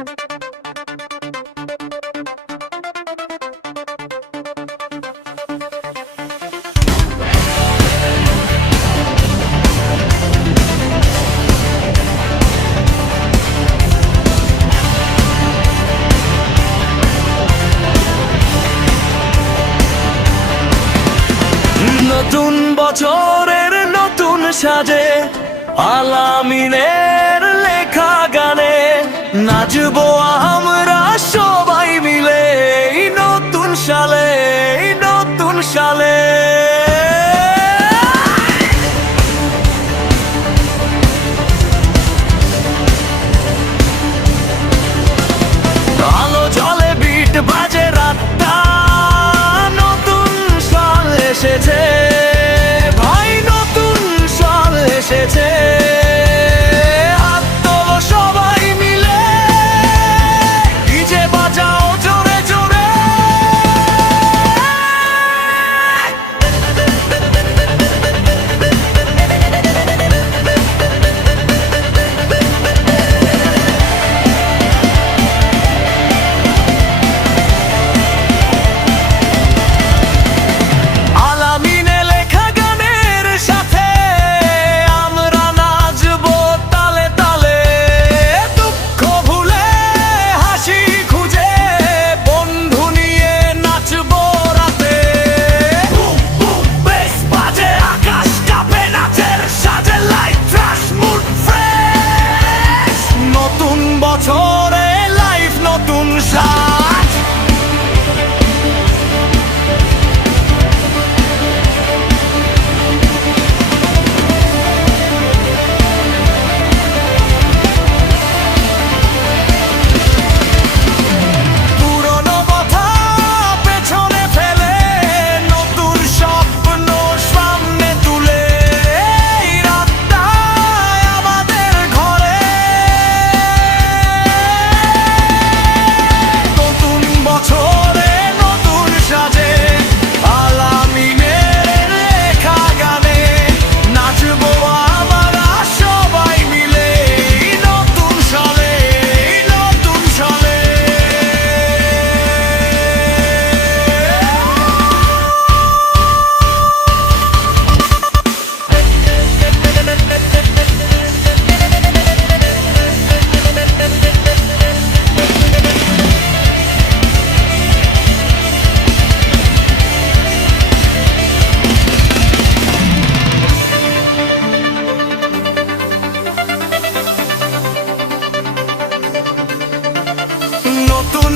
নতুন বছরের নতুন সাজে আলামিনের লেখা গানে নাচবো আমরা সবাই মিলে এই নতুন সালে, এই নতুন সালে। আলো জলে বিট বাজে রাতটা, নতুন সাল এসেছে ভাই, নতুন সাল এসেছে। হাত তোলো সবাই মিলে, ডিজে বাজাও জোরে জোরে। আলামিনে লেখা গানের সাথে আমরা নাচবো তালে তালে, দুঃখ ভুলে হাসি খুঁজে বন্ধু নিয়ে নাচবো রাতে। বুম বুম বেস বাজে, আকাশ কাঁপে নাচের সাজে, লাইট ফ্ল্যাশ মুড ফ্রেশ। নতুন বছরে লাইফ নতুন সাজ। পুরনো কথা পেছনে ফেলে নতুন স্বপ্ন সামনে তুলে, এই রাতটায় আমাদের ঘরে নতুন বছরে নতুন সাজে আলামিনের লেখা গানে নাচবো আমরা সবাই মিলে এই নতুন সালে, এই নতুন সালে। নতুন